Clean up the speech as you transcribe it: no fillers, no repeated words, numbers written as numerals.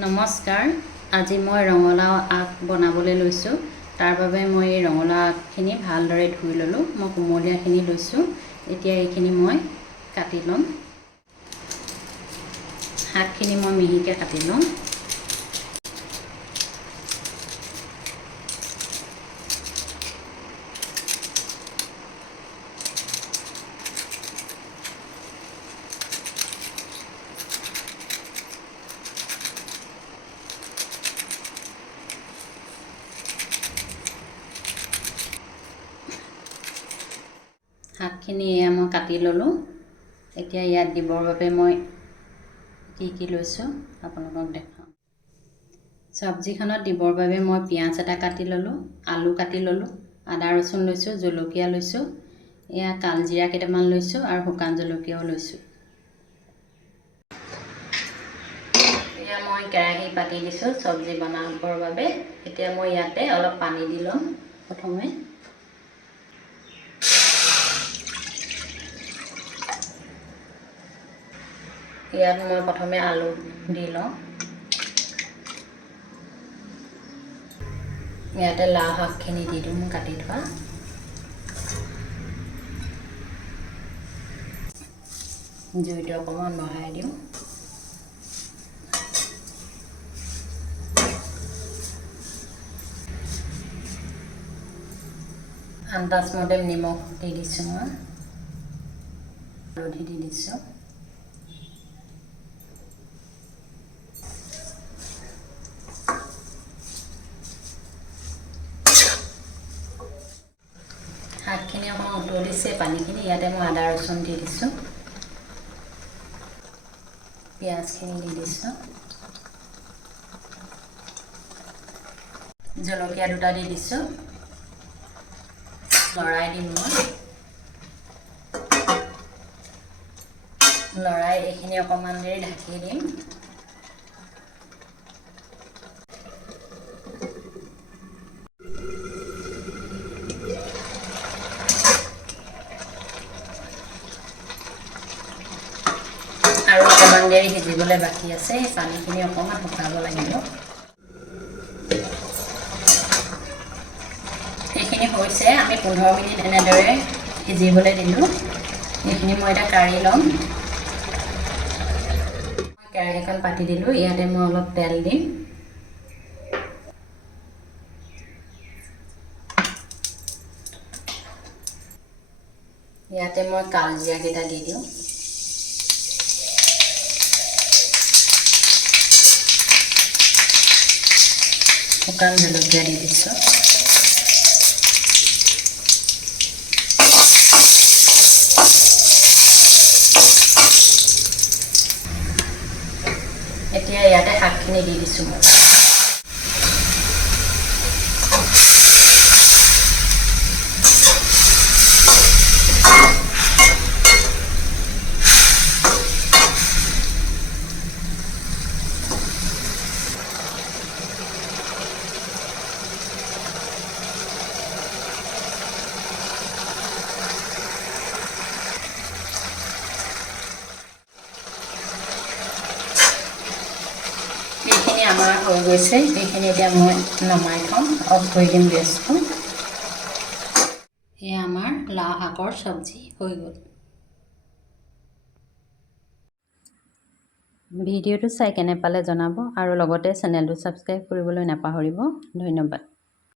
নমস্কাৰ। আজি মই ৰঙালাও আগ বনাবলৈ লৈছোঁ। তাৰ বাবে মই এই ৰঙালাও আগখিনি ভালদৰে ধুই ল'লোঁ। মই কুমলীয়াখিনি লৈছোঁ। এতিয়া এইখিনি মই কাটি ল'ম। শাকখিনি মই মিহিকৈ কাটি ল'ম। শাকখিনি এয়া মই কাটি ল'লোঁ। এতিয়া ইয়াত দিবৰ বাবে মই কি লৈছোঁ আপোনালোকক দেখাওঁ। চব্জিখনত দিবৰ বাবে মই পিঁয়াজ এটা কাটি ল'লোঁ, আলু কাটি ল'লোঁ, আদা ৰচুন লৈছোঁ, জলকীয়া লৈছোঁ, এয়া কালজিৰা কেইটামান লৈছোঁ আৰু শুকান জলকীয়াও লৈছোঁ। এয়া মই কেৰাহী পাতি দিছোঁ চব্জি বনাবৰ বাবে। এতিয়া মই ইয়াতে অলপ পানী দি ল'ম। প্ৰথমে ইয়াত মই প্ৰথমে আলু দি লওঁ। ইয়াতে লাও শাকখিনি দি দিওঁ কাটি থোৱা। জুইটো অকণমান বঢ়াই দিওঁ। আন্দাজমতে নিমখ দি দিছোঁ মই, হালধি দি দিছোঁ। শাকখিনি অকণমান উতলিছে পানীখিনি, ইয়াতে মই আদা ৰচুন দি দিছোঁ, পিঁয়াজখিনি দি দিছোঁ, জলকীয়া দুটা দি দিছোঁ, লৰাই দিম মই। লৰাই এইখিনি অকণমান দেৰি ঢাকি দিম। আৰু অকণমান দেৰি সিজিবলৈ বাকী আছে। পানীখিনি অকণমান শুকাব লাগিব। এইখিনি হৈছে, আমি 15 মিনিট এনেদৰে সিজিবলৈ দিলোঁ। এইখিনি মই এতিয়া কাঢ়ি ল'ম। কেৰাহীখন পাতি দিলোঁ। ইয়াতে মই অলপ তেল দিম। ইয়াতে মই কালজিৰা কেইটা দি দিওঁ। শুকান জলকীয়া দি দিছোঁ। এতিয়া ইয়াতে শাকখিনি দি দিছোঁ মই। এইখিনি আমাৰ হৈ গৈছে। এইখিনি এতিয়া মই নমাই থ'ম, অফ কৰি দিম গেছটো। এয়া আমাৰ লাও শাকৰ চব্জি হৈ গ'ল। ভিডিঅ'টো চাই কেনে পালে জনাব আৰু লগতে চেনেলটো ছাবস্ক্ৰাইব কৰিবলৈ নাপাহৰিব। ধন্যবাদ।